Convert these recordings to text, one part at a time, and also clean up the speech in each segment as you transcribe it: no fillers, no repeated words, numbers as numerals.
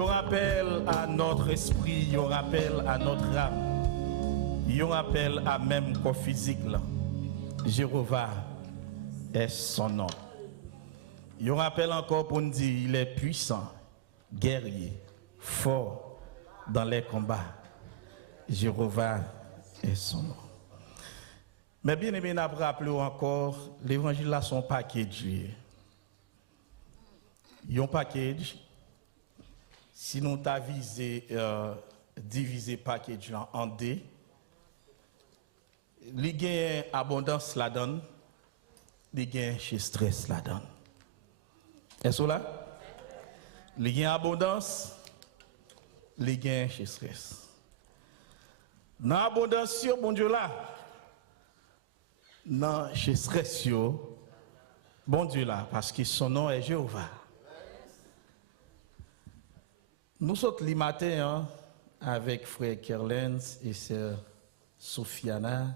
Un rappel à notre esprit, un rappel à notre âme, un rappel à même corps physique là. Jéhovah est son nom. Un rappel encore pour nous dire il est puissant, guerrier, fort dans les combats. Jéhovah est son nom. Mais bien aimé, nous rappelons encore, l'évangile là son package. Un package. Si nous t'avons visé, divisé le package en deux, il y a abondance la donne, il y a chez stress la donne. Est-ce là? Il y a abondance, il y a chez stress. Dans l'abondance, bon Dieu là, dans chez stress, bon Dieu là, parce que son nom est Jéhovah. Nous sommes le matin avec frère Kerlens et sœur Sofiana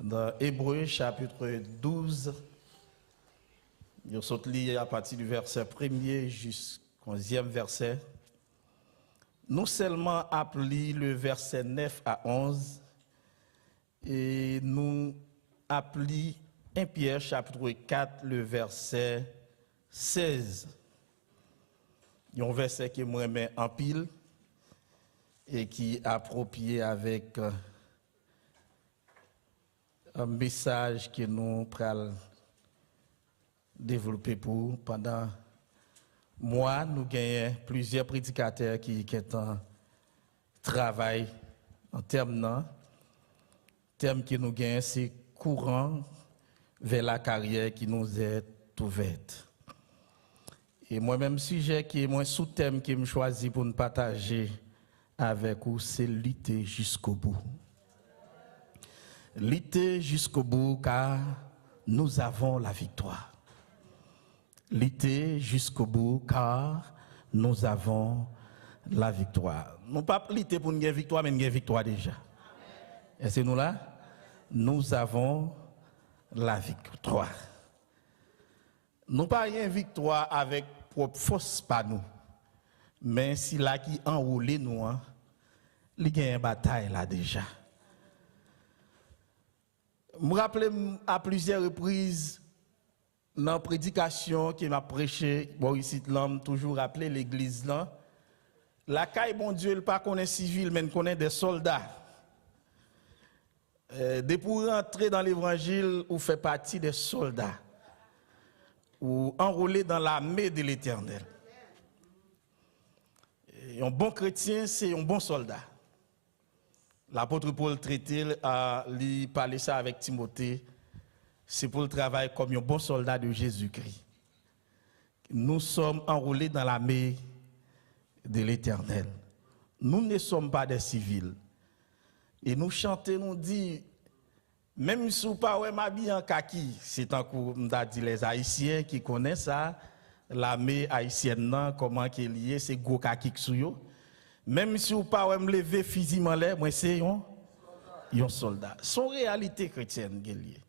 dans Hébreux chapitre 12. Nous sommes lire à partir du verset 1er jusqu'au 11e verset. Nous seulement appelons le verset 9 à 11 et nous appelons 1 Pierre chapitre 4 le verset 16. Il y a un verset qui me remet en pile et qui est approprié avec un message que nous allons développer pour pendant mois. Nous avons plusieurs prédicateurs qui sont en travail en termes que nous gagnons, c'est courant vers la carrière qui nous est ouverte. Et moi-même, sujet qui est moins sous-thème qui me choisi pour nous partager avec vous, c'est lutter jusqu'au bout. Lutter jusqu'au bout car nous avons la victoire. Lutter jusqu'au bout car nous avons la victoire. Nous ne pas lutter pour une victoire, mais une victoire déjà. Est-ce que nous là? Nous avons la victoire. Nous pas une victoire avec propre force pas nous. Mais si là qui enroulé nous, il y a une bataille là déjà. Je me rappelle à plusieurs reprises dans la prédication qui m'a prêché, bon ici l'homme toujours rappelé l'église là. La caille bon Dieu, il pas connaît civil mais il connaît des soldats. Dès pour rentrer dans l'évangile, ou fait partie des soldats. Ou enrôlé dans l'armée de l'Éternel. Un bon chrétien, c'est un bon soldat. L'apôtre Paul traité, lui parler ça avec Timothée, c'est pour le travail comme un bon soldat de Jésus-Christ. Nous sommes enrôlés dans l'armée de l'Éternel. Nous ne sommes pas des civils. Et nous chantons, nous disons, même si vous pas m'habiller en kaki, c'est un coup, dit les Haïtiens qui connaissent ça, l'armée haïtienne, comment qui est lié, c'est gros kaki sou yo. Même si vous pas me lever physiquement là, moi c'est un soldat. Son réalité chrétienne qui est liée.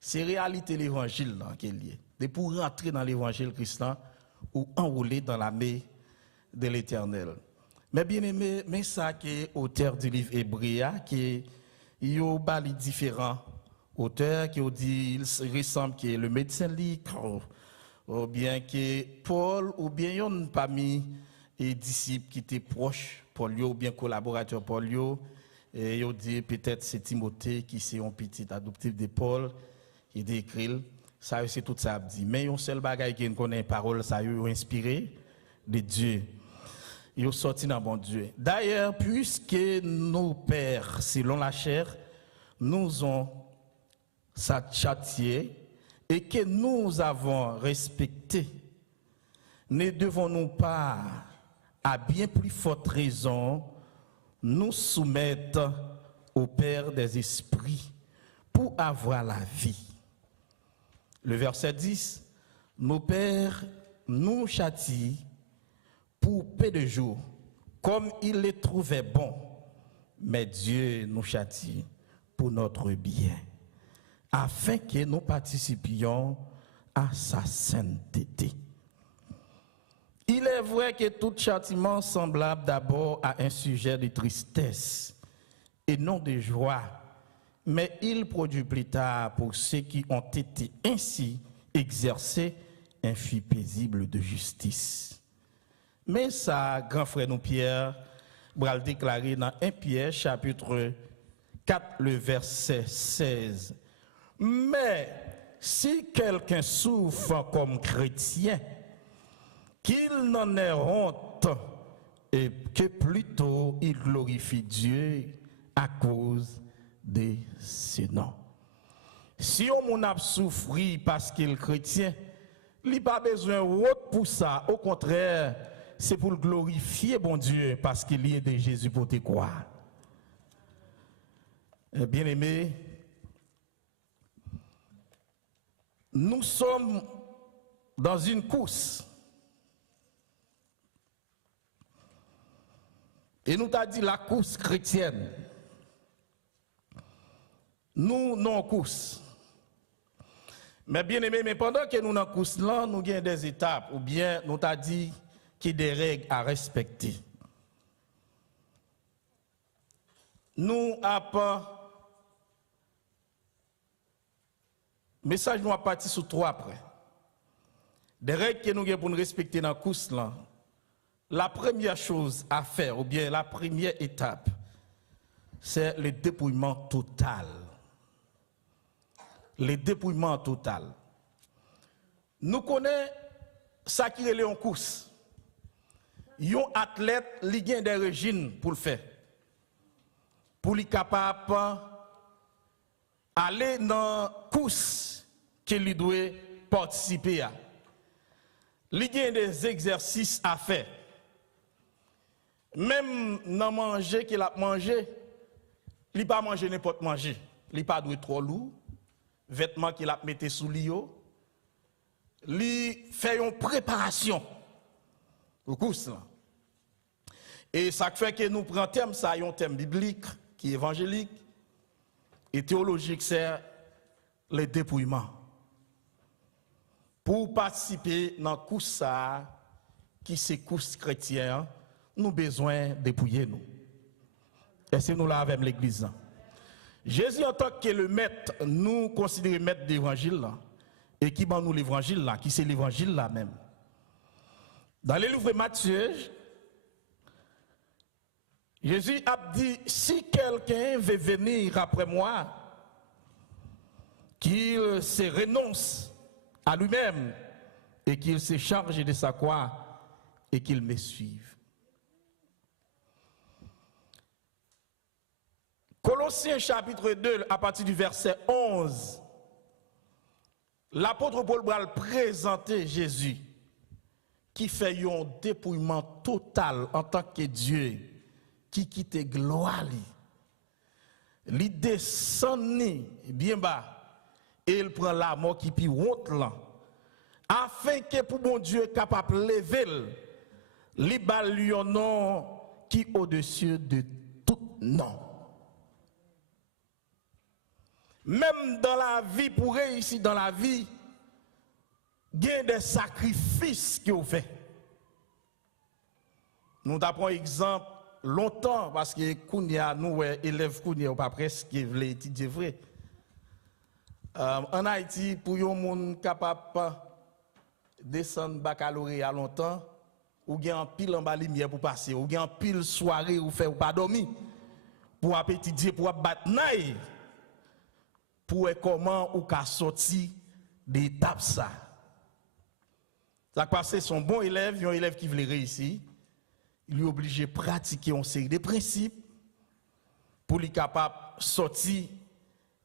C'est réalité l'évangile qui est lié. Et pour rentrer dans l'évangile chrétien ou enrôler dans l'armée de l'Éternel. Mais bien aimé, mais ça qui est auteur du livre Hébreux qui il y a les différents auteurs qui ont dit il ressemble que le médecin Luc ou bien que Paul ou bien yon parmi les disciples qui étaient proches Paul ou bien collaborateurs Paul et ils ont dit peut-être c'est Timothée qui c'est un petit adoptif de Paul qui décrit ça c'est tout ça dit mais un seul bagage qui connaît parole ça yo inspiré de Dieu. Ils sont sortis dans bon Dieu. D'ailleurs, puisque nos pères, selon la chair, nous ont châtiés et que nous avons respecté, ne devons-nous pas, à bien plus forte raison, nous soumettre au Père des esprits pour avoir la vie. Le verset 10, nos pères nous châtient pour peu de jours, comme il les trouvait bon, mais Dieu nous châtie pour notre bien, afin que nous participions à sa sainteté. est vrai que tout châtiment semblable d'abord à un sujet de tristesse et non de joie, mais il produit plus tard pour ceux qui ont été ainsi exercés un fruit paisible de justice. Mais ça, grand frère nous Pierre, va le déclarer dans 1 Pierre chapitre 4, le verset 16. Mais si quelqu'un souffre comme chrétien, qu'il n'en ait honte et que plutôt il glorifie Dieu à cause de ce nom. Si on a souffert parce qu'il est chrétien, il n'a pas besoin de honte pour ça. Au contraire, c'est pour le glorifier, bon Dieu, parce qu'il y est de Jésus pour te croire. Bien-aimés, nous sommes dans une course. Et nous t'a dit la course chrétienne. Nous, non course. Mais bien aimé, mais pendant que nous dans la course là, nous avons des étapes, ou bien nous t'a dit qu'il y a des règles à respecter. Nous avons message nous a parti sur 3 après. Des règles que nous avons pour nous respecter dans la course là. La première chose à faire, ou bien la première étape, c'est le dépouillement total. Le dépouillement total. Nous connaissons ça qui est en course. Un athlète, il a des régimes pour le faire. Pour lui capable aller dans la course qu'il doit participer à. Il y a des exercices à faire. Même dans manger qu'il a mangé, il n'a pas mangé n'importe manger. Il n'a pas trop lourd. Vêtements qu'il a mis sous l'eau. Il fait une préparation au course. Et ça fait que nous prenons thème, ça un thème biblique qui est évangélique et théologique, c'est le dépouillement. Pour participer dans la course qui c'est course chrétienne, nous avons besoin de dépouiller nous. Et c'est nous là avec l'église. Jésus en tant que le maître, nous considérons maître d'évangile et qui ban nous l'évangile là, qui c'est l'évangile là même. Dans le livre de Matthieu, Jésus a dit, si quelqu'un veut venir après moi, qu'il se renonce à lui-même et qu'il se charge de sa croix et qu'il me suive. Colossiens chapitre 2, à partir du verset 11, l'apôtre Paul va présenter Jésus qui fait un dépouillement total en tant que Dieu qui quitte gloire. Il descend bien bas et il prend la mort qui puis honte là afin que pour mon Dieu capable de lever les balles un nom qui au-dessus de tout nom. Même dans la vie, pour réussir dans la vie, il y a des sacrifices qui ont fait. Nous avons un exemple longtemps, parce que nous, élèves, nous pas presque qui voulaient étudier vrai. En Haïti, pour un monde capable de descendre baccalauréat longtemps, ou il y a un pile en bas lumière pour passer, ou il y a un pile soirée ou faire ou pas dormir, pour étudier, pour battre naïf. Pour comment ou qu'a sorti des étapes ça. Ça passe son bon élève, un élève qui veut réussir, il est obligé de pratiquer une série de principes pour lui capable de sortir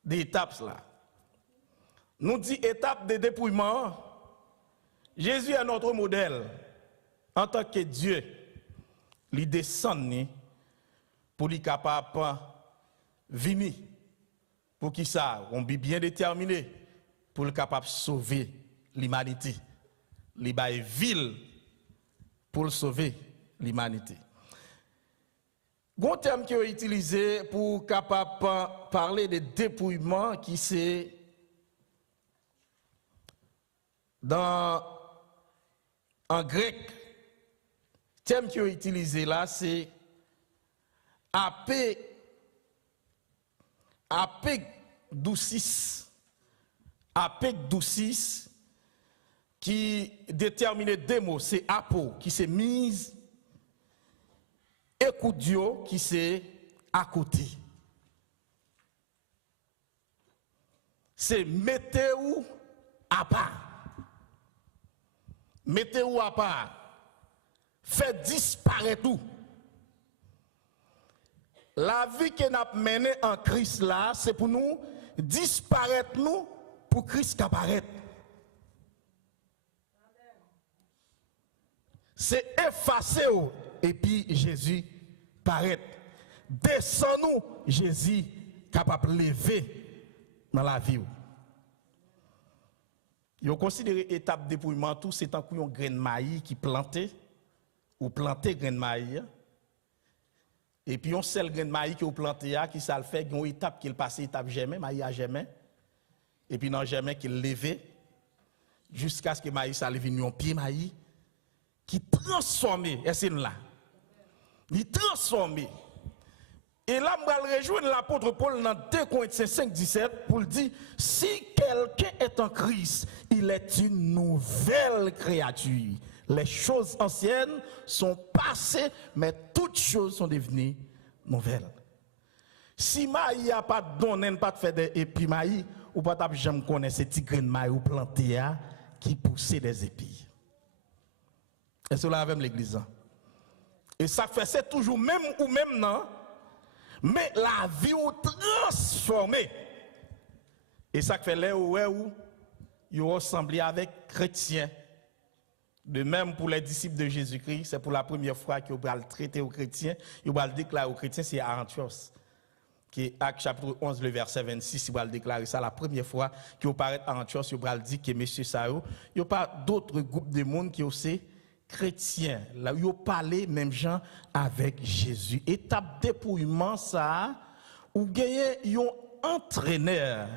des étapes là. Nous dit étape de dépouillement. Jésus est notre modèle en tant que Dieu. Il descend pour lui capable de venir. Pour qui ça? On est bien déterminé pour le capable de sauver l'humanité. Les bails villes pour sauver l'humanité. Un terme qui est utilisé pour capable parler de dépouillement qui c'est en grec thème qui est utilisé là, c'est doucis, qui détermine deux mots, c'est apo, qui c'est mise, écoudio, qui c'est à côté. C'est mettez-vous à part. Mettez-vous à part. Faites disparaître tout. La vie que nous avons menée en Christ là, c'est pour nous disparaître nous pour Christ apparaître. C'est effacer et puis Jésus paraît. Descends-nous, Jésus capable de lever dans la vie. Vous considérez étape de dépouillement, tout c'est un coup de grain de maïs qui planté, ou planté grain de maïs. Et puis on seul grain de maïs qui vous planté, qui ça le fait, une étape qui passe, étape jamais, maïs à jamais. Et puis non jamais qu'il levé, jusqu'à ce que maïs ça lève un pied maïs, qui transformé, et c'est là. Il transformé. Et là, je vais rejoindre l'apôtre Paul dans 2 Corinthiens 5, 17 pour dire, si quelqu'un est en Christ, il est une nouvelle créature. Les choses anciennes sont passées, mais toutes choses sont devenues nouvelles. Si maïs n'a pas donné, pas fait des épis maïs, ou pas jamais connaître ces petits grains de maïs ou plantés qui poussent des épis. Et cela avec l'église. Et ça fait c'est toujours même ou même non. Mais la vie est transformée. Et ça fait là où ils ressemblent avec chrétiens. De même pour les disciples de Jésus-Christ, c'est pour la première fois qu'ils vont le traiter aux chrétiens, ils vont le déclarer aux chrétiens, c'est à Antioche. Qui est Actes chapitre 11, le verset 26, ils vont le déclarer ça la première fois qu'ils vont paraître à Antioche, ils vont le dire que monsieur Sao, il n'y a pas d'autres groupes de monde qui aussi chrétiens. Là, ils ont parlé même gens avec Jésus. Étape dépouillement, ça, où gagnez un entraîneur.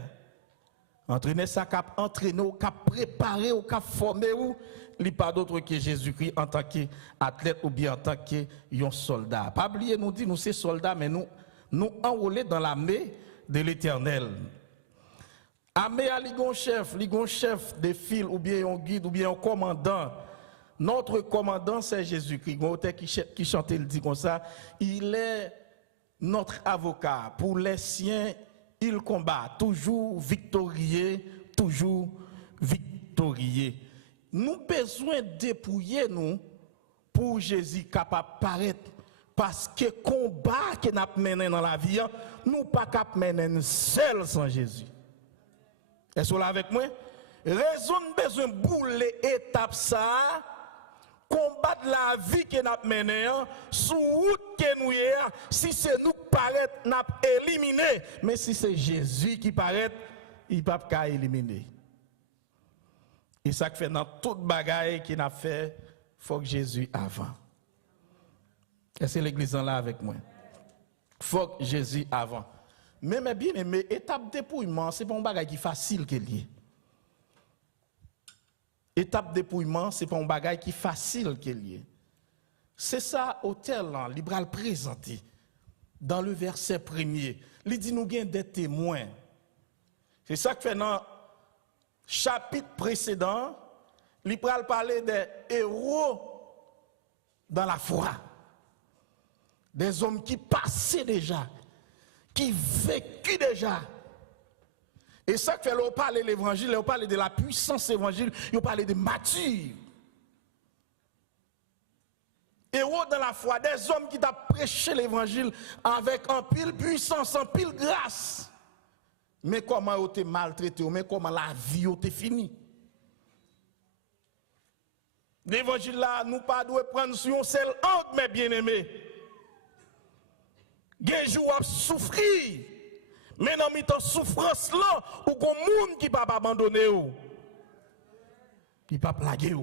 Entraîneur, ça cap entraîné, ou cap préparé, ou cap formé, ou il n'y a pas d'autre que Jésus-Christ en tant qu'athlète ou bien en tant que soldat. Pas oublier, nous dit, nous sommes soldats, mais nous enrôlés dans l'armée de l'Éternel. Armée a ligon chef de file, ou bien un guide, ou bien un commandant. Notre commandant, c'est Jésus-Christ. Qui chantait, il dit comme ça, il est notre avocat. Pour les siens, il combat, toujours victorieux, toujours victorieux. Nous avons besoin de dépouiller nous pour Jésus capable de paraître. Parce que le combat que nous avons mené dans la vie, nous ne pouvons pas mener seul sans Jésus. Est-ce que vous êtes avec moi? Raison de besoin de bouler étape ça. Combattre la vie que nous avons menée, sous route que nous avons, si c'est nous qui paraît, nous avons éliminé. Mais si c'est Jésus qui paraît, il ne peut pas éliminer. Et ça fait dans toute bagaille qu'il a fait, il faut que Jésus avant. Est-ce que l'église est là avec moi? Il faut que Jésus avant. Mais bien aimé, étape de dépouillement, ce n'est pas un bagaille qui est facile qu'il y ait. Étape de dépouillement, ce n'est pas un bagage qui est facile qu'il y ait. C'est ça, autel, libéral présenté dans le verset premier. Il dit nous gagnons des témoins. C'est ça que fait dans le chapitre précédent, libéral parlait des héros dans la foi. Des hommes qui passaient déjà, qui vécu déjà. Et ça que fait, on parle de l'évangile, on parle de la puissance évangile, on parle de mature. Héros dans la foi, des hommes qui t'a prêché l'évangile avec un pile puissance, un pile grâce. Mais comment ils ont été maltraités, mais comment la vie a été finie. L'évangile là, nous pas doit prendre sur un seul angle, mes bien-aimés. Des jours à souffrir. Mais dans cette souffrance là, ou qu'on monde qui ne peut pas abandonner, qui ne peut pas plaguer.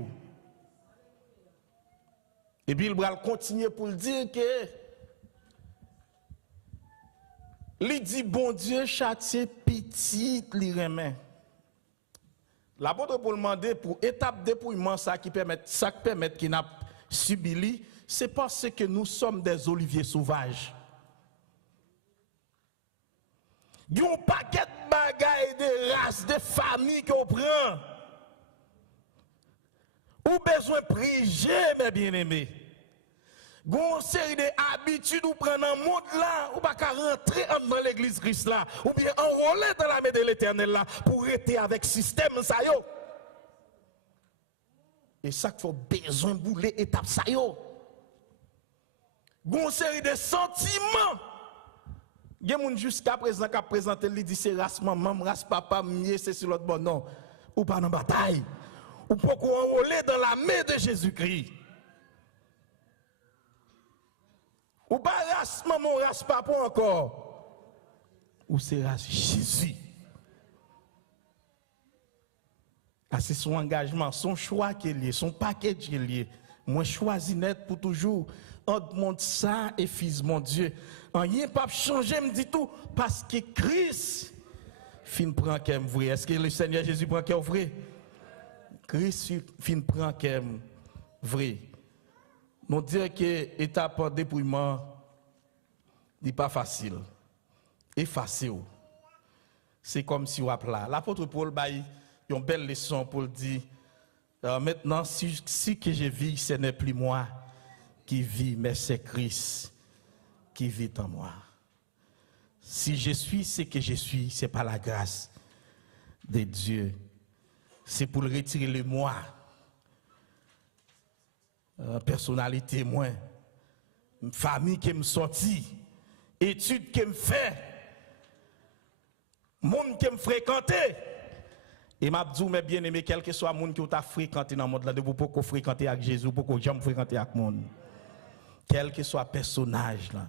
Et puis il va continuer pour dire que il dit bon Dieu châtie petit li remet. L'apôtre Paul demandé pour étape dépouillement ça qui permet qu'il n'a subi, c'est parce que nous sommes des oliviers sauvages. Il y a un paquet de bagailles, de races, de familles qu'on prend. Ou besoin de prier, mes bien-aimés. Il y a une série d'habitudes ou prendre dans le monde là, ou pas rentrer dans l'église Christ là, ou bien enrôler dans la main de l'éternel là, pour rester avec le système ça yo. Et ça qu'il faut besoin de bouler étape ça yo. Il y a une série de sentiments. Il y a des gens jusqu'à présent qui présentent, ils disent c'est race maman, race papa, mieux c'est sur l'autre bon. Non, ou pas dans la bataille. Ou pourquoi enrôler dans la main de Jésus-Christ. Ou pas race maman, race papa encore. Ou c'est race Jésus. Ah, c'est son engagement, son choix qu'il y a, son paquet qu'il y a. Moi, choisi net pour toujours. Entre monde ça et fils mon Dieu. Rien pas changer, me dit tout. Parce que Christ fin prend qu'elle vrai. Est-ce que le Seigneur Jésus prend qu'elle vrai? Christ fin prend qu'elle vrai. Nous dire que l'étape de dépouillement n'est pas facile. Et facile. C'est comme si on a là. L'apôtre Paul a une belle leçon pour dire maintenant, si que je vis, ce n'est plus moi qui vis, mais c'est Christ qui vit en moi. Si je suis ce que je suis, ce n'est pas la grâce de Dieu. C'est pour retirer le moi. Personnalité, moi. Famille qui me sortit. Études qui me fait. Monde qui me fréquenté. Et m'a dit, mes bien-aimés, quel que soit le monde qui t'a fréquenté dans le monde, là, de vous pouvez fréquenter avec Jésus, vous pouvez jamais fréquenter avec le monde. Quel que soit le personnage là.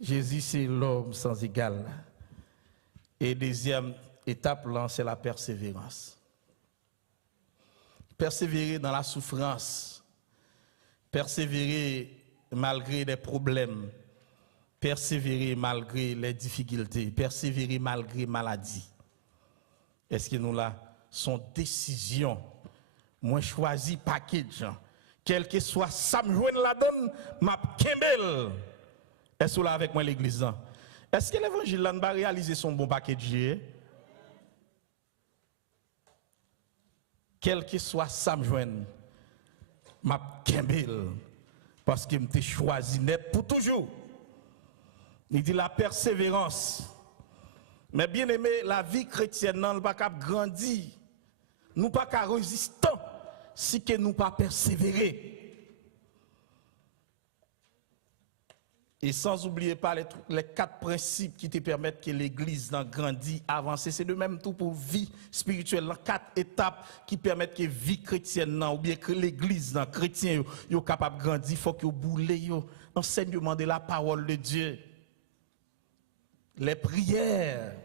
Jésus, c'est l'homme sans égal. Et deuxième étape là, c'est la persévérance. Persévérer dans la souffrance. Persévérer malgré des problèmes. Persévérer malgré les difficultés, persévérer malgré maladie. Est-ce que nous là, son décision, moi choisi package, quel que soit ça me joindre la donne, m'a kembel. Est-ce que là avec moi l'église? Est-ce que l'évangile là va réaliser son bon package? Quel que soit ça me joindre, m'a kembel. Parce qu'il m'a choisi net pour toujours. Il dit la persévérance. Mais bien aimé, la vie chrétienne n'a pas qu'à grandir. Nous pas qu'à résister si que nous pas persévérer. Et sans oublier pas les 4 principes qui te permettent que l'église grandisse, avancer. C'est de même tout pour vie spirituelle. 4 étapes qui permettent que vie chrétienne ou bien que l'église chrétienne soit capable de grandir. Il faut que vous boulez l'enseignement de la parole de Dieu. Les prières,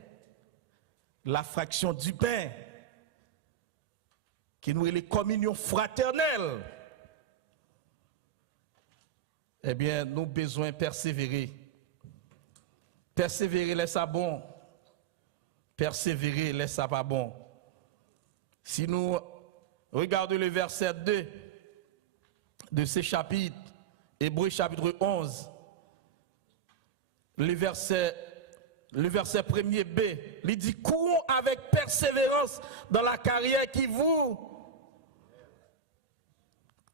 la fraction du pain, qui nous est les communions fraternelles, eh bien, nous avons besoin de persévérer. Persévérer, laisse ça bon. Persévérer, laisse ça pas bon. Si nous regardons le verset 2 de ce chapitre, Hébreux chapitre 11, le verset 1er B, il dit courons avec persévérance dans la carrière qui vous.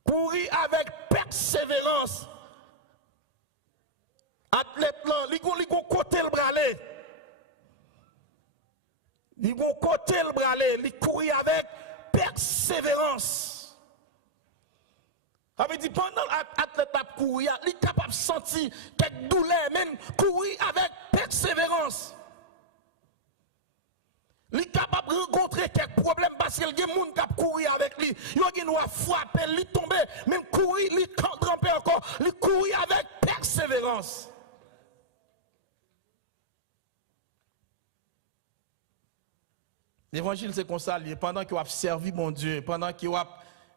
Courir avec persévérance. Athlète là, il go côté le bralé. Il go côté le bralé, il courir avec persévérance. Ça veut dire pendant l'athlète a courir, il est capable de sentir quelques douleurs, même courir avec persévérance. Il est capable de rencontrer quelques problèmes parce qu'il y a des gens qui courir avec lui. Il y a des gens qui frapper, il tomber, même courir, il tremper encore, il courir avec persévérance. L'évangile c'est comme ça, pendant qu'il a servi mon Dieu, pendant qu'il a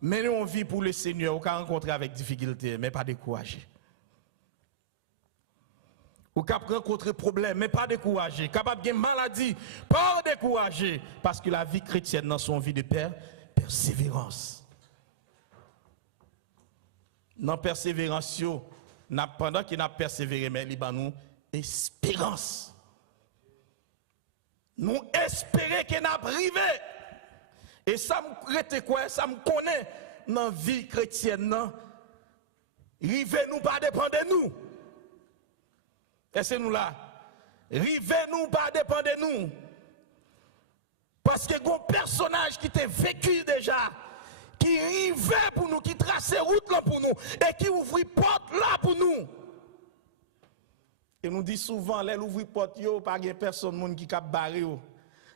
mené une vie pour le Seigneur, on a rencontré avec difficulté, mais pas découragé. Ou capable rencontrer problème, mais pas découragé. Capable de maladie, pas découragé. Parce que la vie chrétienne dans son vie de persévérance. dans persévérance, pendant qu'il a persévéré, mais il a nous espérance. Nous espérons qu'il a arrivé. Et ça me quoi, ça me connaît dans la vie chrétienne. Rive nous pas dépendre de nous. Et c'est nous là. Rive nous pas dépendre de nous. Parce que un personnage qui t'a vécu déjà, qui rivait pour nous, qui traçait route là pour nous, et qui ouvrit porte là pour nous. Et nous dit souvent, l'elle ouvrit porte, pas de personne qui cap barrer.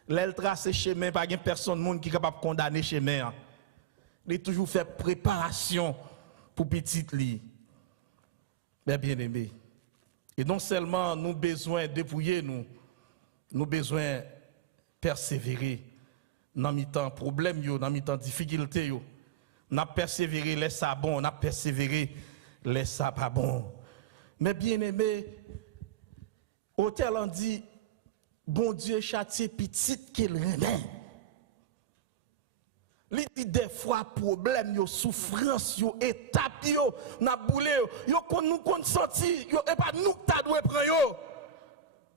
L'elle trace chemin, pas de personne qui capable condamner chemin. Il toujours fait préparation pour petite li. Bien aimé. Et non seulement nous besoin dépouiller nous besoin persévérer dans mi-temps problème dans mi-temps difficulté yo. N'a persévéré les ça bon, n'a persévéré les ça pas bon. Mais bien aimé, autel en dit bon Dieu châtie petite qu'il remet. Li dit des fois problème yo souffrance yo étape yo n'a boulé yo nous consenti yo et pas nous ta doit prendre yo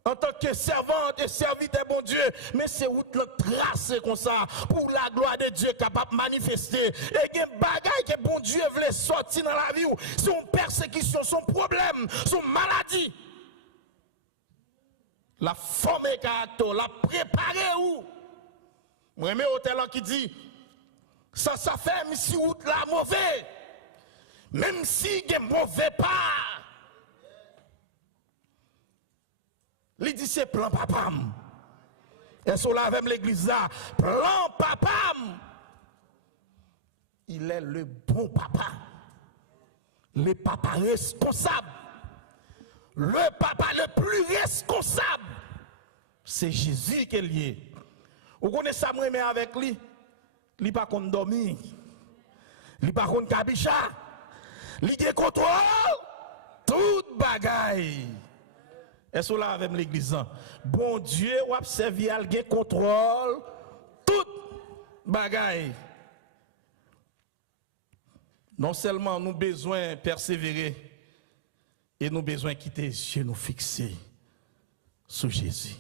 en tant que servante et serviteur bon Dieu, mais c'est route le tracé comme ça pour la gloire de Dieu capable de manifester. Et il y a des bagailles que bon Dieu veut sortir dans la vie, son persécution, son problème, son maladie. La forme et caractère, la préparer où? Moi, mais hôtel qui dit, ça fait si route la mauvais, même si il y a mauvais pas. Il dit c'est plan papam. Et cela avec l'église là, plan papam. Il est le bon papa. Le papa responsable. Le papa le plus responsable. C'est Jésus qui est lié. Vous connaissez ça, moi, mais avec lui, il n'est pas contre dormir. Il n'est pas contre cabicha. Il contrôle toute bagaille. Et cela avec l'église. Bon Dieu, ou a servi à le contrôle toute bagaille. Non seulement nous besoin persévérer, et nous besoin quitter les yeux nous fixer sur Jésus.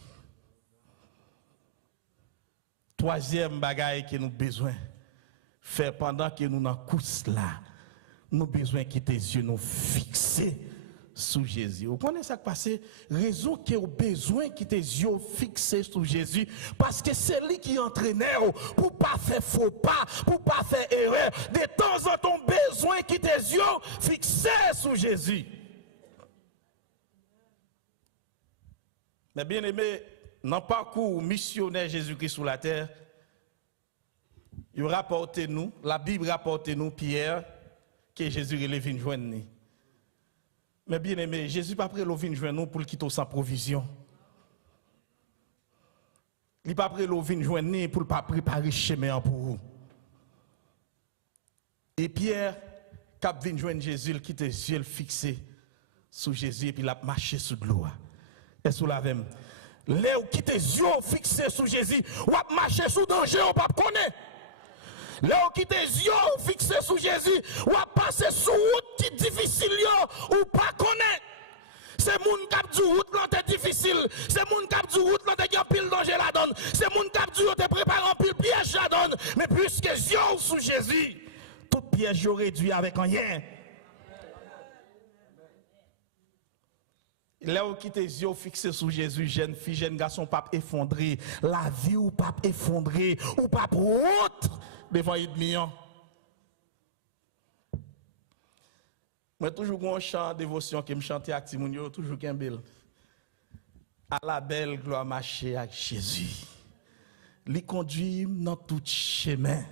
Troisième bagaille que nous besoin faire pendant que nous dans course là, nous besoin quitter les yeux nous fixer sur Jésus. Vous connaissez ça qui passe? Raison que vous besoin quitter les yeux fixés sur Jésus, parce que c'est lui qui entraîne pour pas faire faux pas, pour pas faire erreur. De temps en temps, besoin quitter les yeux fixés sur Jésus. Mais bien aimé, dans le parcours missionnaire Jésus-Christ sur la terre, il rapporte nous, la Bible rapporte nous Pierre, que Jésus est venu joindre nous. Mais bien aimé, Jésus pas prêt venu joindre nous pour le quitter sans provision. Il pas prêt venu joindre nous pour pas préparer chemin pour vous. Et Pierre, quand vient joindre Jésus, il quitte les yeux fixés sur Jésus et puis il a marché sur l'eau. Et sous la même. Là où quitte les yeux fixés sur Jésus, ou a marché sous danger, on pas connaître. Là où quitte les yeux fixés sur Jésus, ou a passé sous route qui difficile, ou pas connaître. C'est moun k'ap du route là t'es difficile, c'est moun k'ap du route là t'es en pile danger la donne, c'est moun k'ap du t'es préparé en pile piège la donne, mais puisque yeux sous Jésus, tout piège yo réduit avec rien. Là où qui tes yeux fixés sur Jésus, jeune fille, jeune garçon, pas effondré, la vie ou pas effondré, ou pas route devant l'ennemi. Moi, toujours un chant de dévotion qui me chantait avec Timounio, toujours qu'un bel. À la belle gloire marcher avec Jésus. Lui conduit dans tout chemin.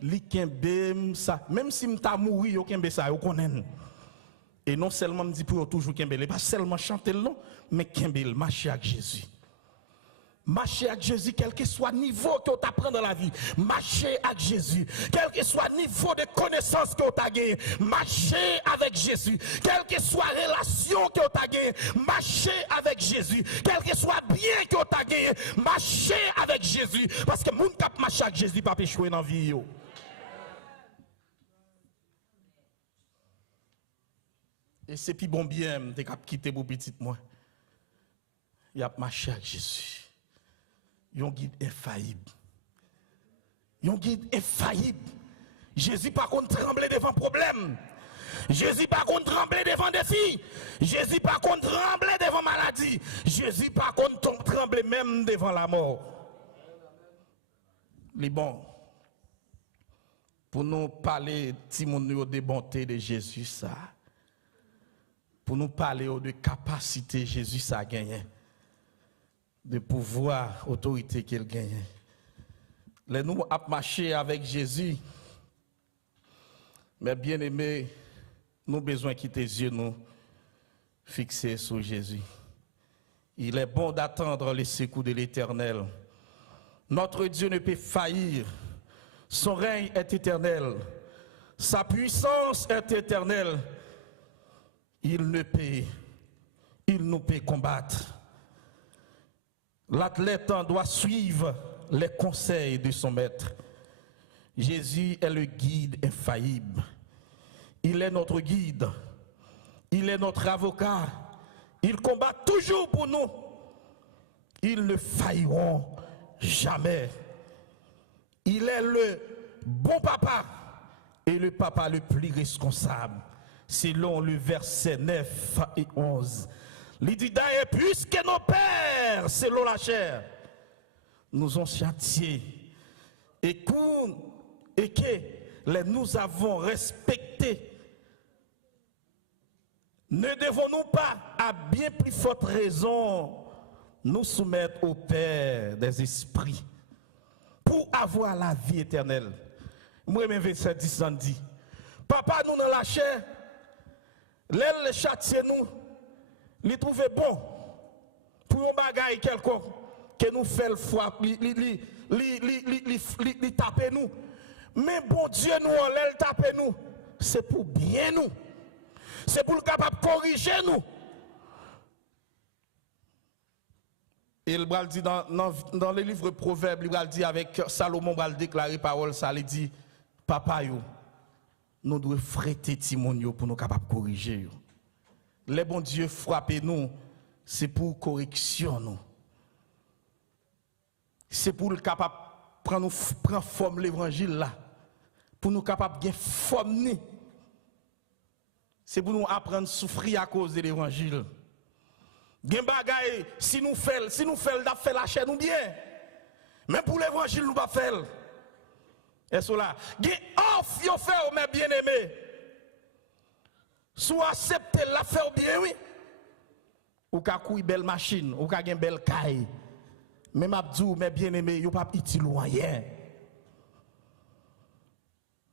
Lui kembe ça. Même si m'ta mouri, yo kembe ça, yo connaît. Et non seulement me dit pour toujours kembe, pas seulement chanter le nom, mais kembe marcher avec Jésus. Marcher avec Jésus, quel que soit le niveau que tu apprends dans la vie, marcher avec Jésus, quel que soit le niveau de connaissance que tu as gagné, marcher avec Jésus, quelle que soit la relation que tu as gagné, marcher avec Jésus, quel que soit bien que tu as gagné, marcher avec Jésus, parce que moun kap marcher avec Jésus pas échouer dans la vie. Et c'est puis bon bien, de quitter pour petit moi. Il y a marché avec Jésus. Il y a un guide infaillible. Il y a un guide infaillible. Jésus par contre tremblait devant problème. Jésus par contre tremblait devant défi. Jésus par contre tremblait devant maladie. Jésus par contre tremblait même devant la mort. Les bons. Pour nous parler de bonté de Jésus ça. Pour nous parler de capacité Jésus ça a gagné. De pouvoir, autorité qu'il gagne. Les nous avons marché avec Jésus. Mais bien aimé, nous avons besoin de quitter les yeux nous fixer sur Jésus. Il est bon d'attendre les secours de l'Éternel. Notre Dieu ne peut faillir. Son règne est éternel. Sa puissance est éternelle. Il nous peut combattre. L'athlète doit suivre les conseils de son maître. Jésus est le guide infaillible. Il est notre guide. Il est notre avocat. Il combat toujours pour nous. Ils ne failleront jamais. Il est le bon papa et le papa le plus responsable. Selon le verset 9 et 11. Il dit d'ailleurs, puisque nos pères, selon la chair, nous ont châtiés et que nous avons respectés, ne devons-nous pas, à bien plus forte raison, nous soumettre au Père des esprits pour avoir la vie éternelle? Moi, même verset 10 dit, papa, nous dans la chair, l'aile châtier nous, il trouve bon pour un bagage quelconque que nous fait le foi, il tape nous. Mais bon Dieu, nous, l'aile tape nous, c'est pour bien nous. C'est pour le capable de corriger nous. Et il va dire dans le livre Proverbes, il va dire avec Salomon, il va déclarer parole, ça il dit, papa, nous devons fréter Timon pour nous capables de corriger. Les bons Dieu frapper nous, c'est pour correction nous. C'est pour le capable prendre forme l'évangile là. Pour nous capables de forme. C'est pour nous apprendre à souffrir à cause de l'évangile. Gen bagay, si nous faisons la chair nous bien. Mais pour l'évangile nous pas faire. Et cela, gen off yo fait mes bien-aimés. Soit accepter la faire bien oui. Ou ka couille belle machine, ou ka gen belle caille. Mais m'abdou mes bien-aimés, yo pas utile rien.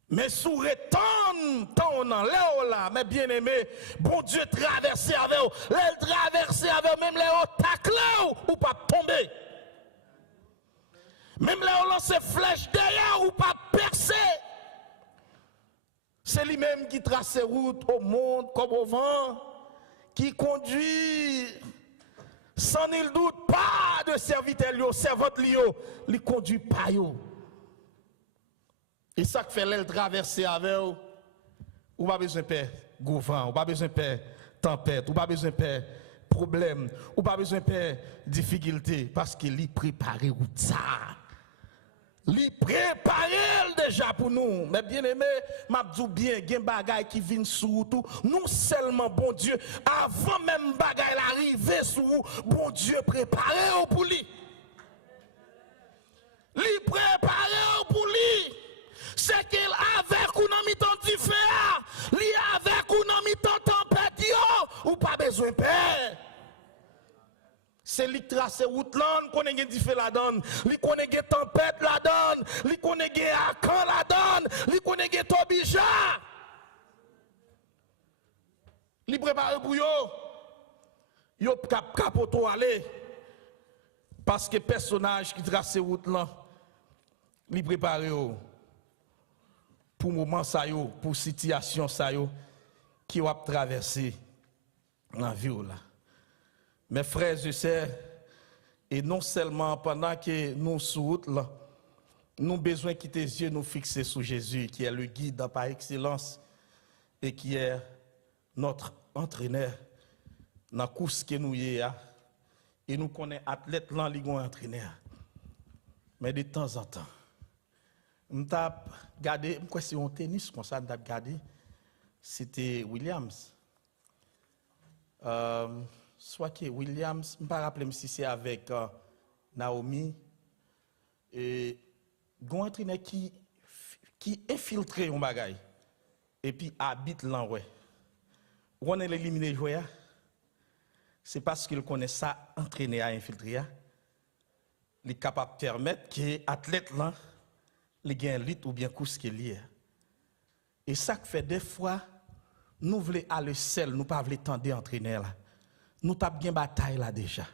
Mais sous reton dans là, mes bien-aimés, bon Dieu traverser avec vous, les traverser avec même les hauts tacler ou pas tomber. Même les lancer flèche derrière ou pas percer. C'est lui-même qui trace route au monde comme au vent, qui conduit sans nul doute pas de serviteur, servante lio, il conduit pas yo. Et ça que fait le traverser avec vous, ou pas besoin de paix, gouvernement, ou pas besoin de paix, tempête, ou pas besoin de paix, problème, ou pas besoin de paix, difficulté, parce qu'il y préparé route ça. Il préparé déjà pour nous. Mais bien aimé, m'a dit bien, il y a des bagailles qui viennent sur tout. Non seulement bon Dieu, avant même bagaille l'arrivée sur vous, bon Dieu préparé pour lui. Il préparé pour lui. C'est qu'il avec ou non mi-temps du feu, li avec ou non mi-temps tempête, ou pas besoin de paix. C'est lui qui trace route là, on connaît du feu la donne, lui connaît tempête la donne, lui connaît akan la donne, lui connaît tobija. Lui prépare pour yo capoto aller. Parce que personnage qui trace route là, lui prépare yo. Pour moment ça yo, pour situation ça yo qui va traverser la vie là. Mes frères et sœurs, et non seulement pendant que nous sur route là, nous avons besoin de quitter les yeux, nous fixer sur Jésus qui est le guide par excellence et qui est notre entraîneur dans la course que nous y a et nous connaissons athlète là li gon entraîneur. Mais de temps en temps, on t'a regardé, quoi c'est un tennis comme ça, on t'a regardé, c'était Williams. Soit que Williams, je ne me rappelle pas si c'est avec Naomi, et un entraîneur qui infiltre un bagage et puis habite là, ouais. On est éliminé joueur, c'est parce qu'il connaît ça, entraîner à infiltrer. Il est capable de permettre que l'athlète là, il gagne lit ou bien course qu'il y a. Et ça fait des fois, nous voulons aller seul, nous ne pouvons pas tendre entraîner là. Nous avons une bataille là déjà.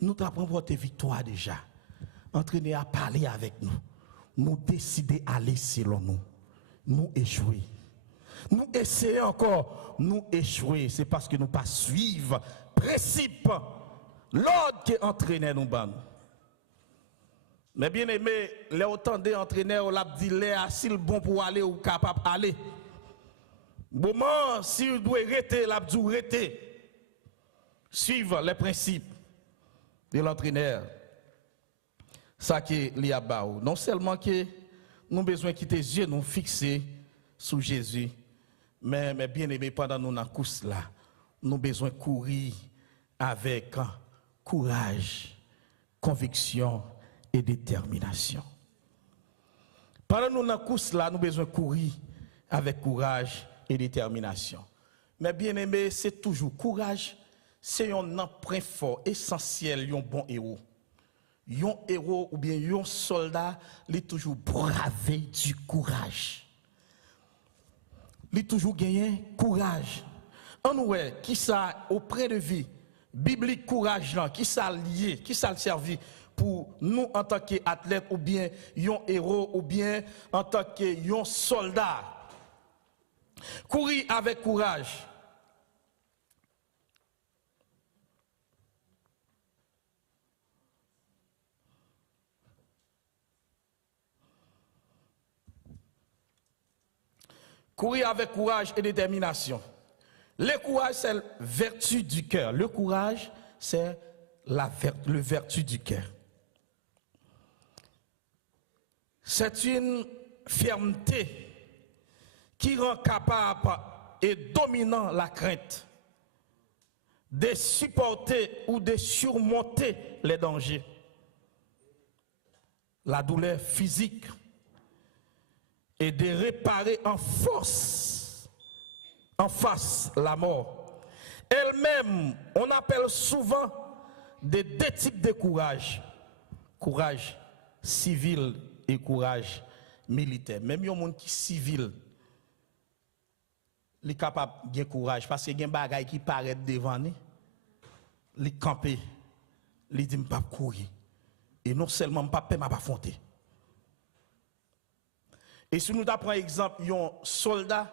Nous avons remporté victoire déjà. Entraîner à parler avec nous. Nous décider d'aller selon nous. Nous échouer. Nous essayons encore, nous échouer. C'est parce que nous ne pas suivre principe, l'ordre qui entraînait nous ban. Mais bien aimé, les autant d'entraîneurs, on l'a dit, si le bon pour aller ou capable d'aller. Moment, si vous doit arrêter, l'a dit arrêter. Suivre les principes de l'entraîneur. Ça qui est à bas. Non seulement que nous avons besoin de quitter les yeux, nous fixer sur Jésus, mais bien aimé, pendant nous dans la course là, nous avons besoin de courir avec courage, conviction et détermination. Pendant nous dans la course là, nous avons besoin de courir avec courage et détermination. Mais bien aimé, c'est toujours courage, c'est un emprunt fort, essentiel, un bon héros. Un héros ou bien un soldat, il est toujours bravé du courage. Il est toujours gagné courage. En nous, qui ça auprès de vie, biblique courage, qui ça lié, qui ça servi pour nous en tant qu'athlète ou bien un héros ou bien en tant qu'un soldat. Courir avec courage. Courir avec courage et détermination. Le courage, c'est la vertu du cœur. Le courage, c'est le vertu du cœur. C'est une fermeté qui rend capable et dominant la crainte de supporter ou de surmonter les dangers, la douleur physique et de réparer en force, en face, la mort. Elle-même, on appelle souvent deux types de courage. Courage civil et courage militaire. Même un monde qui est civil, il est capable de courage parce qu'il y a des bagages qui paraissent devant lui. Il est campé, il dit pas courir. Et non seulement pas peur, mais pas affronter. Et si nous apprenons exemple un soldat,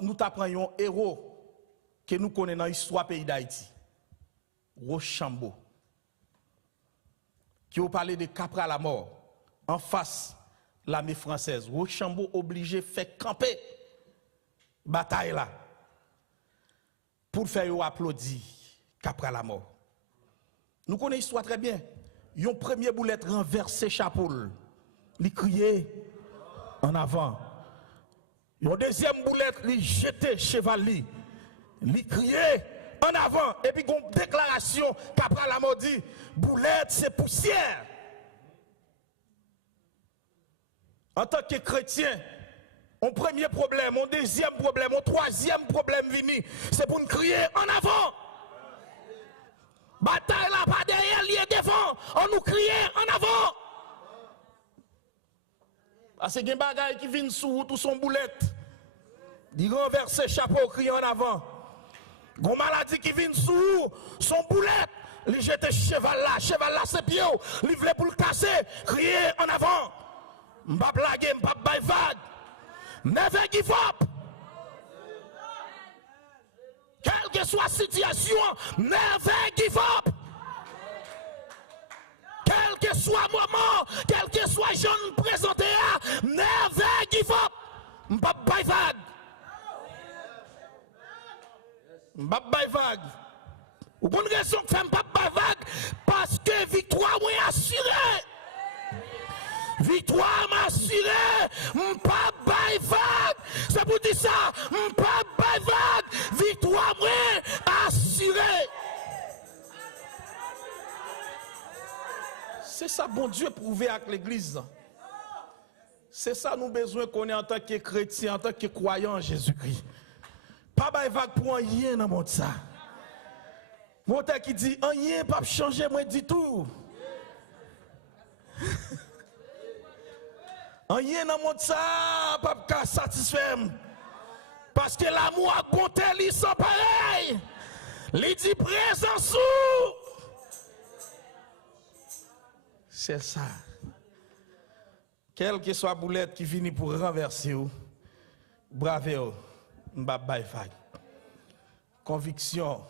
nous apprenons un héros que nous connaissons dans l'histoire du pays d'Haïti, Rochambeau, qui a parlé de Capra la mort en face de l'armée française. Rochambeau obligé de faire camper bataille là pour faire applaudir Capra la mort. Nous connaissons l'histoire très bien. Yon premier boulette renversé chapeau. Il criait en avant. Yon deuxième boulette, il jeté cheval. Il criait en avant. Et puis, une déclaration qu'après la mort dit, boulette, c'est poussière. En tant que chrétien, mon premier problème, mon deuxième problème, mon troisième problème vini, c'est pour nous crier en avant. Bataille là, pas derrière, lié devant. On nous crie en avant. Parce que y a des bagailles qui viennent sous tout son boulette. Il renverse chapeau, crie en avant. Il y a une maladie qui vient sous son boulette. Il jette cheval là c'est pied. Il voulait pour le casser, crier en avant. M'pa blaguer, m'pa bailler vague. Never give up. Quelle que soit la situation, never give up. Quel que soit le moment, quel que soit le jeune présenté, never give up. M'pa bailler vague. M'babay vague. Ou bonne raison que femme pas vague parce que victoire moi assurée. Victoire m'a assuré, m'pas bay vague. C'est pour dire ça, m'pas bay vague. Victoire m'a assuré. C'est ça, bon Dieu, prouvé avec l'église. C'est ça, nous besoin qu'on ait en tant que chrétien, en tant que croyant en Jésus-Christ. Pas bay vague pour rien dans le monde ça. Mon temps qui dit, rien pas changer, moi dit tout. Rien dans le monde ça, pas satisfaire. Parce que l'amour a bonté, ils sont pareils. Il dit présent sous. C'est ça. Quelle que soit boulette qui finit pour renverser vous, bravo, m'babay fag. Conviction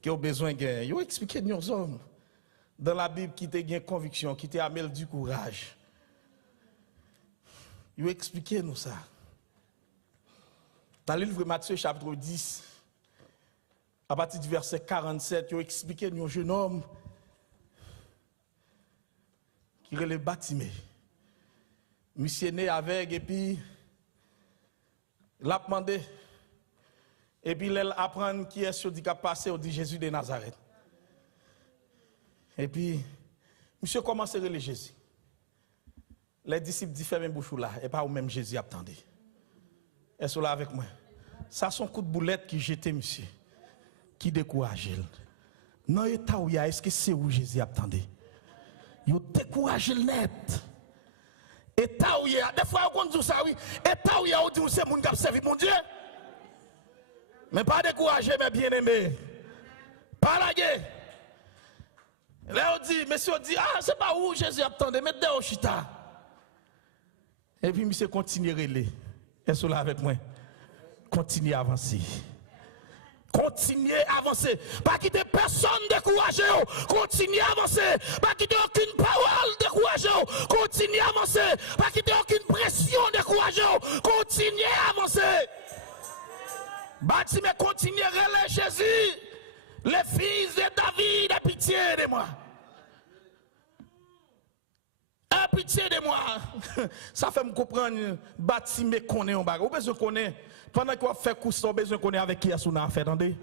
que vous avez besoin de. Vous expliquez aux hommes dans la Bible qui te gagne conviction, qui te amène du courage. Vous expliquez nous ça. Dans le livre de Matthieu chapitre 10, à partir du verset 47, vous expliquez nous un jeune homme qui est le Bartimée. Monsieur né avec et puis il a demandé. Et puis il apprend qui est sur qui a passé au dit Jésus de Nazareth. Et puis monsieur commence à relire Jésus. Les disciples disent fermez bouche là et pas ou même Jésus attendait. Est-ce là avec moi? Ça son coup de boulette qui jetait monsieur. Qui décourage. Non état où il y a est-ce que c'est où Jésus attendait? Il décourage net. État où il y a des fois on dit ça oui, état où il y a on dit c'est mon qui servi mon Dieu. Mais pas décourager mes bien-aimés. Pas la guerre. Là on dit monsieur dit ah c'est pas où Jésus attendait mais dehors chita. Et puis monsieur continue à relire. Est-ce là avec moi? Continuez à avancer. Continuez à avancer. Pas quitter personne décourager. Continuez à avancer. Pas quitter aucune parole décourager. Continuez à avancer. Pas quitter aucune pression décourager. Continuez à avancer. Bartimée continuez à relire Jésus. Les fils de David, aie pitié de moi. Aie pitié de moi. Ça fait me comprendre. Bartimée connaît un bagage. Ou besoin connaît. Pendant qu'on fait course, on besoin connaît avec qui a son affaire, attendez.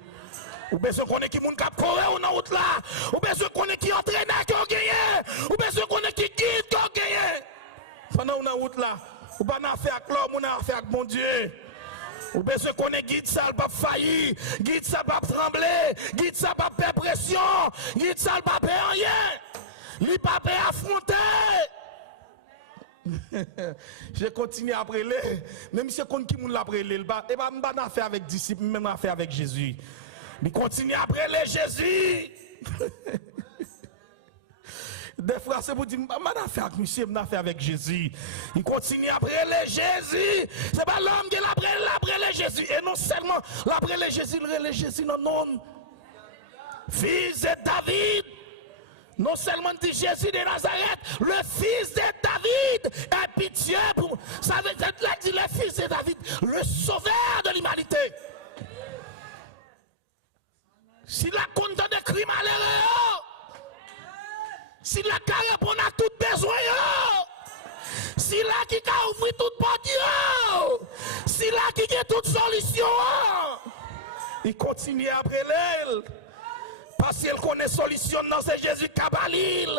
Ou besoin connaît qui moun k'ap courir ou nan route là. Ou besoin connaît qui entraîneur qui a gagné. Ou besoin connaît qui guide qui a gagné. Pendant on en route là, ou pas n'a affaire avec l'homme, on a affaire avec mon Dieu. Ou besoin connaît guide ça pas faillir, guide ça pas trembler, guide ça pas perdre pression, guide ça pas perdre rien. Li pas affronter. Je continue à prier, même si c'est qui moun l'a prié, et pas m'ba faire avec disciples, même à faire avec Jésus. Il continue à prier Jésus. Des fois c'est pour dire m'ba faire avec monsieur, m'ba faire avec Jésus. Il continue à prier Jésus. C'est pas l'homme qui l'a prié Jésus et non seulement l'a prié Jésus, le Jésus non non. Fils de David. Non seulement dit Jésus de Nazareth, le fils de David, ait pitié pour. Ça veut dire là dit le fils de David, le sauveur de l'humanité. S'il a condamné des crimes à l'erreur, s'il a qu'à répondre à tout besoin, s'il a qui a ouvert toute porte, s'il a qui a toute solution, il continue après l'elle. Parce qu'elle connaît solution dans c'est Jésus Kabalil.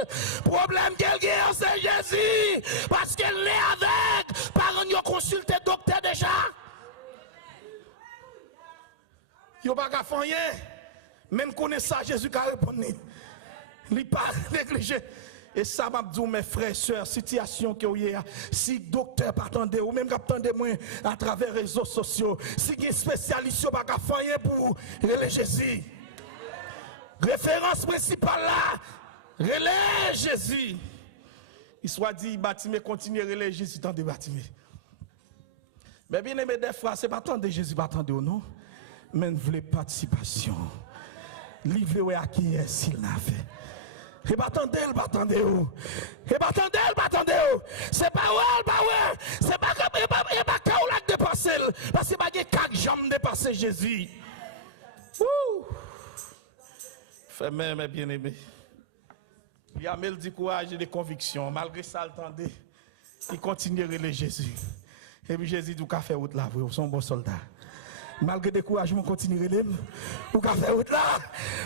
Problème qu'elle a, c'est Jésus. Parce qu'elle est avec. Parents, ils ont consulté le docteur déjà. Ils n'ont pas fait rien. Même connaît ça, Jésus a répondu. Il n'est pas négligé. Et ça m'a dit, mes frères, sœurs, situation que vous avez, si docteur pas attendez, ou même attendez moi à travers les réseaux sociaux, si il y a un spécialiste, il n'y a pas fait rien pour le Jésus. Référence principale là, relais Jésus. Il soit dit, Bartimée continue à relais Jésus dans des Bartimée. Mais bien aimé des frères, ce n'est pas attendre Jésus, pas attendre ou non, mais vous voulez participation. Livre à qui est s'il n'a fait. Et pas attendre, pas attendre. Et pas attendre, pas attendre. C'est pas ouais, pas ouais. C'est pas comme, et pas Kaoulak dépasser. Parce que pas qu'il y a 4 jambes dépasser Jésus. Fais-moi, mes bien-aimés. Il y a mille du courage et des convictions. Malgré ça, attendez, il continuerait les Jésus. Et puis Jésus, tout cas fait route là, vous sont bons soldats. Malgré découragement, continuez les vous avez fait route là.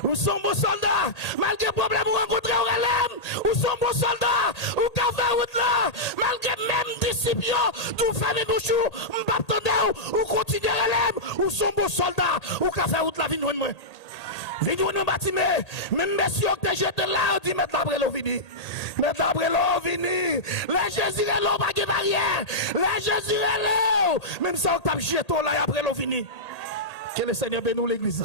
Vous sont bons soldats. Malgré problème, vous rencontrez au relève. Vous sont bons soldats. Vous avez fait route là. Malgré même disciples, tout famille bouchou, m'baptonnez, vous continuez relève. Vous sont bons soldats. Vous avez fait route là, venez moi. Venez nous bâtiment. Même messieurs que j'étais là, on dit mettre après l'eau fini. Mettre après l'eau fini. Les Jésus est là, pas de barrière. Les Jésus est là. Même ça, on tape jeton là, après l'eau fini. Que le Seigneur bénisse l'église.